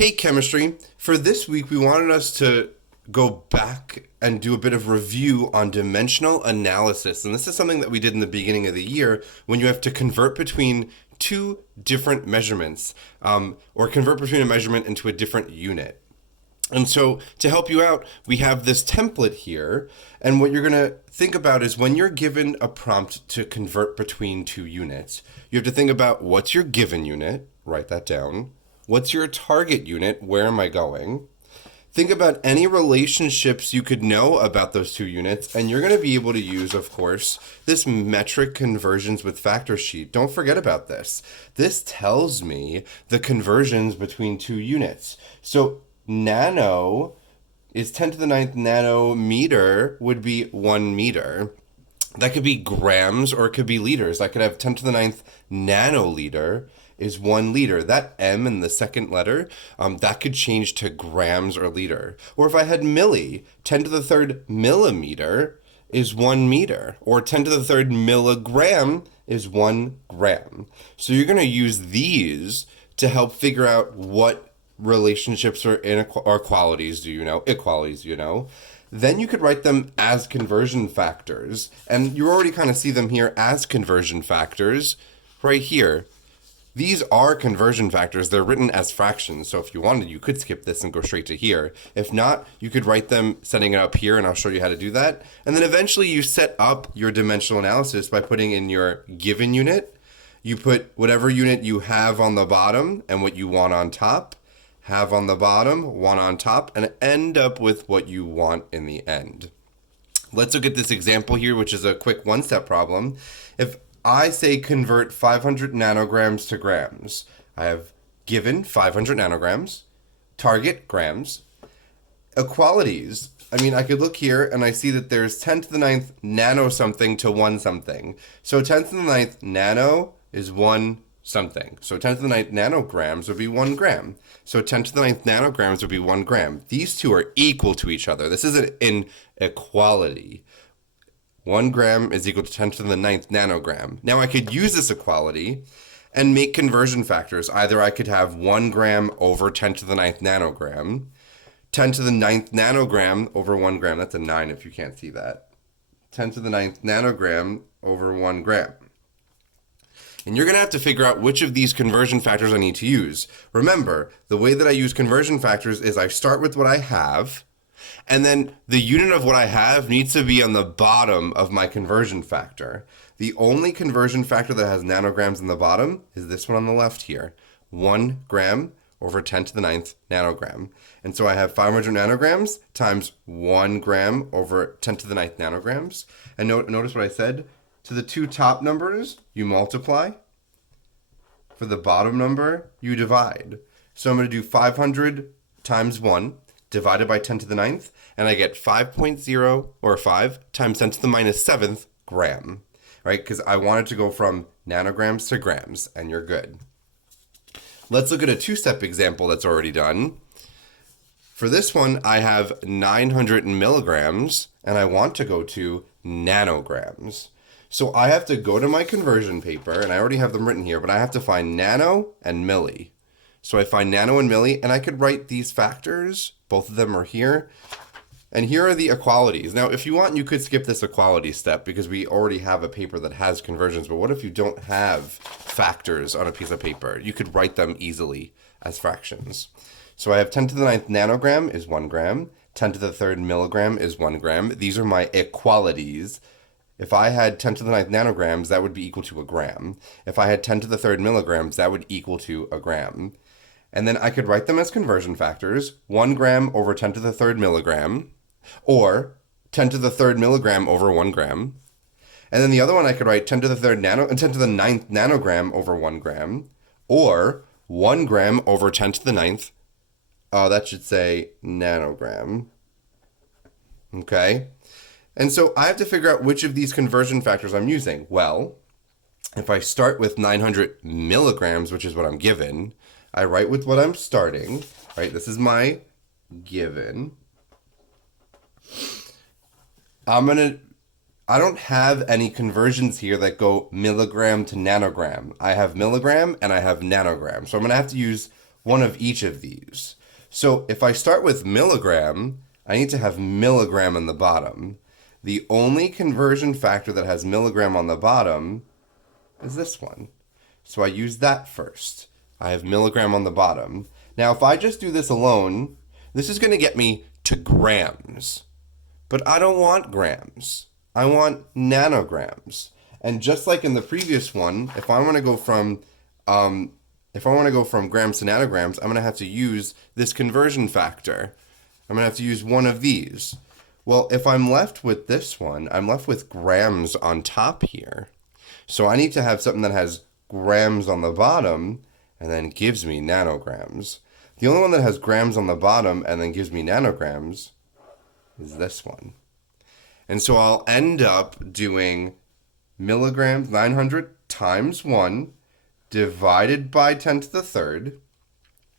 Hey, chemistry. For this week, we wanted us to go back and do a bit of review on dimensional analysis. And this is something that we did in the beginning of the year when you have to convert between two different measurements or convert between a measurement into a different unit. And so to help you out, we have this template here. And what you're going to think about is when you're given a prompt to convert between two units, you have to think about what's your given unit, write that down. What's your target unit? Where am I going? Think about any relationships you could know about those two units, and you're going to be able to use, of course, this metric conversions with factor sheet. Don't forget about this. This tells me the conversions between two units. So nano is 10 to the ninth nanometer would be 1 meter. That could be grams or it could be liters. I could have 10 to the ninth nanoliter is 1 liter. That M in the second letter, that could change to grams or liter. Or if I had milli, 10 to the third millimeter is 1 meter. Or 10 to the third milligram is 1 gram. So you're going to use these to help figure out what relationships or inequalities do you know, equalities do you know. Then you could write them as conversion factors. And you already kind of see them here as conversion factors right here. These are conversion factors. They're written as fractions. So if you wanted, you could skip this and go straight to here. If not, you could write them setting it up here, and I'll show you how to do that. And then eventually you set up your dimensional analysis by putting in your given unit. You put whatever unit you have on the bottom and what you want on top, have on the bottom, want on top, and end up with what you want in the end. Let's look at this example here, which is a quick one-step problem. If I say convert 500 nanograms to grams, I have given 500 nanograms, target grams, equalities. I mean, I could look here and I see that there's 10 to the ninth nano something to 1 something. So 10 to the ninth nano is 1 something. So 10 to the ninth nanograms would be 1 gram. So 10 to the ninth nanograms would be 1 gram. These two are equal to each other. This is an inequality. 1 gram is equal to 10 to the ninth nanogram. Now I could use this equality and make conversion factors. Either I could have 1 gram over 10 to the ninth nanogram, 10 to the ninth nanogram over 1 gram. That's a 9 if you can't see that. 10 to the ninth nanogram over 1 gram. And you're going to have to figure out which of these conversion factors I need to use. Remember, the way that I use conversion factors is I start with what I have, and then the unit of what I have needs to be on the bottom of my conversion factor. The only conversion factor that has nanograms in the bottom is this one on the left here. 1 gram over 10 to the ninth nanogram. And so I have 500 nanograms times 1 gram over 10 to the ninth nanograms. And notice what I said. To the two top numbers, you multiply. For the bottom number, you divide. So I'm going to do 500 times 1 divided by 10 to the ninth, and I get 5.0, or 5, times 10 to the minus 7th gram, right? Because I wanted to go from nanograms to grams, and you're good. Let's look at a two-step example that's already done. For this one, I have 900 milligrams, and I want to go to nanograms. So I have to go to my conversion paper, and I already have them written here, but I have to find nano and milli. So I find nano and milli, and I could write these factors. Both of them are here. And here are the equalities. Now, if you want, you could skip this equality step because we already have a paper that has conversions. But what if you don't have factors on a piece of paper? You could write them easily as fractions. So I have 10 to the ninth nanogram is 1 gram. 10 to the third milligram is 1 gram. These are my equalities. If I had 10 to the ninth nanograms, that would be equal to a gram. If I had 10 to the third milligrams, that would equal to a gram. And then I could write them as conversion factors. 1 gram over 10 to the third milligram, or 10 to the third milligram over 1 gram. And then the other one I could write 10 to the third 10 to the ninth nanogram over 1 gram, or 1 gram over 10 to the ninth. That should say nanogram. Okay. And so I have to figure out which of these conversion factors I'm using. Well, if I start with 900 milligrams, which is what I'm given, I write with what I'm starting, right? This is my given. I don't have any conversions here that go milligram to nanogram. I have milligram and I have nanogram. So I'm going to have to use one of each of these. So if I start with milligram, I need to have milligram on the bottom. The only conversion factor that has milligram on the bottom is this one. So I use that first. I have milligram on the bottom. Now if I just do this alone, this is going to get me to grams. But I don't want grams. I want nanograms. And just like in the previous one, if I want to go from grams to nanograms, I'm going to have to use this conversion factor. I'm going to have to use one of these. Well, if I'm left with this one, I'm left with grams on top here. So I need to have something that has grams on the bottom and then gives me nanograms. The only one that has grams on the bottom and then gives me nanograms is this one. And so I'll end up doing milligrams, 900 times 1 divided by 10 to the third,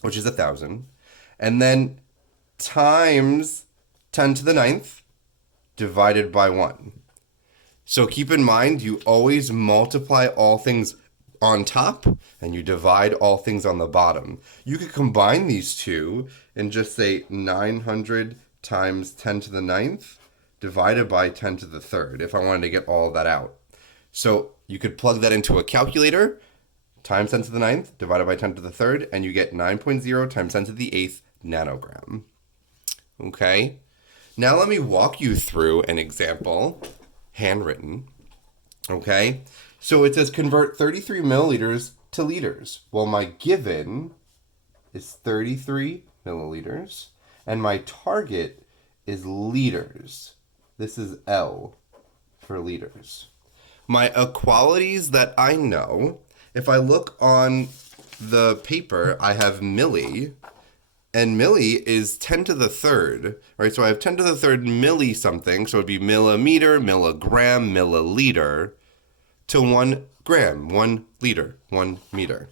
which is 1,000, and then times 10 to the ninth divided by 1. So keep in mind, you always multiply all things on top and you divide all things on the bottom. You could combine these two and just say 900 times 10 to the ninth divided by 10 to the third if I wanted to get all of that out. So you could plug that into a calculator, times 10 to the ninth divided by 10 to the third, and you get 9.0 times 10 to the eighth nanogram. Okay? Now let me walk you through an example, handwritten. Okay? So it says convert 33 milliliters to liters. Well, my given is 33 milliliters, and my target is liters. This is L for liters. My equalities that I know, if I look on the paper, I have milli, and milli is 10 to the third, right? So I have 10 to the third milli something, so it would be millimeter, milligram, milliliter, to 1 gram, 1 liter, 1 meter.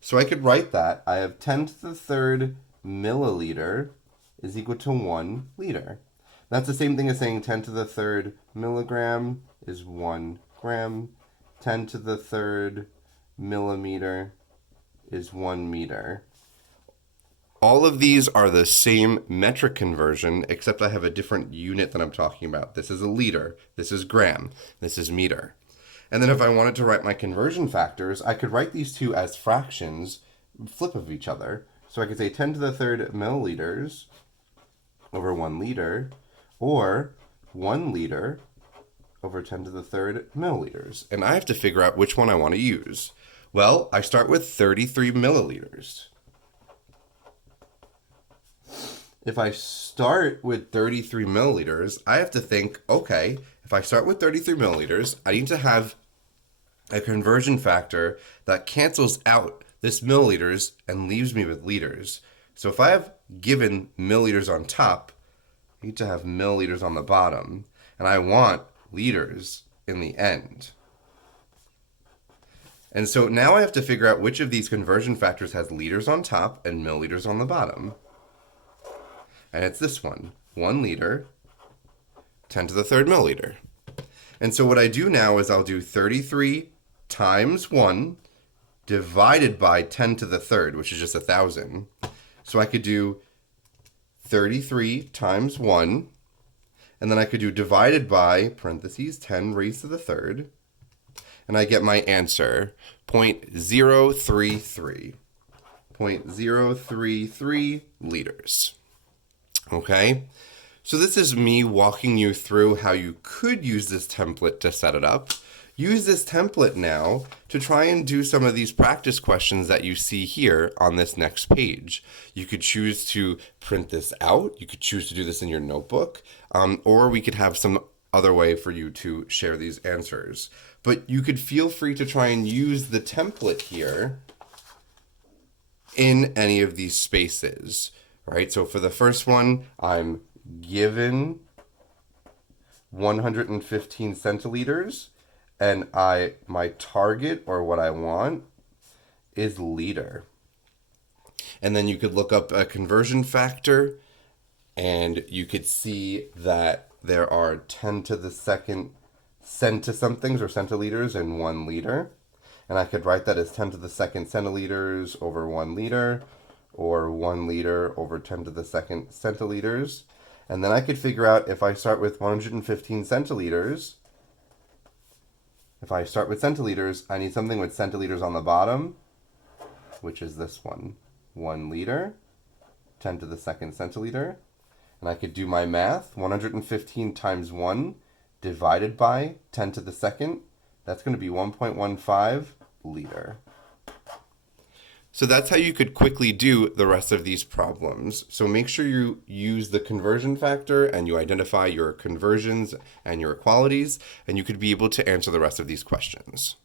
So I could write that. I have 10 to the third milliliter is equal to 1 liter. That's the same thing as saying 10 to the third milligram is 1 gram. 10 to the third millimeter is 1 meter. All of these are the same metric conversion, except I have a different unit that I'm talking about. This is a liter, this is gram, this is meter. And then if I wanted to write my conversion factors, I could write these two as fractions, flip of each other. So I could say 10 to the third milliliters over 1 liter, or 1 liter over 10 to the third milliliters. And I have to figure out which one I want to use. Well, I start with 33 milliliters. If I start with 33 milliliters, I have to think, okay, if I start with 33 milliliters, I need to have a conversion factor that cancels out this milliliters and leaves me with liters. So if I have given milliliters on top, I need to have milliliters on the bottom, and I want liters in the end. And so now I have to figure out which of these conversion factors has liters on top and milliliters on the bottom. And it's this one, 1 liter, 10 to the third milliliter. And so what I do now is I'll do 33 times 1 divided by 10 to the third, which is just 1,000. So I could do 33 times 1, and then I could do divided by, parentheses, 10 raised to the third, and I get my answer, 0.033. 0.033 liters. Okay? So this is me walking you through how you could use this template to set it up. Use this template now to try and do some of these practice questions that you see here on this next page. You could choose to print this out. You could choose to do this in your notebook, or we could have some other way for you to share these answers. But you could feel free to try and use the template here in any of these spaces, right? So for the first one, I'm given 115 centiliters, and my target, or what I want, is liter. And then you could look up a conversion factor, and you could see that there are 10 to the second centisomethings or centiliters in 1 liter. And I could write that as 10 to the second centiliters over 1 liter, or 1 liter over 10 to the second centiliters. And then I could figure out if I start with 115 centiliters, if I start with centiliters, I need something with centiliters on the bottom, which is this one. 1 liter, 10 to the second centiliter. And I could do my math. 115 times 1 divided by 10 to the second. That's going to be 1.15 liter. So that's how you could quickly do the rest of these problems. So make sure you use the conversion factor and you identify your conversions and your equalities, and you could be able to answer the rest of these questions.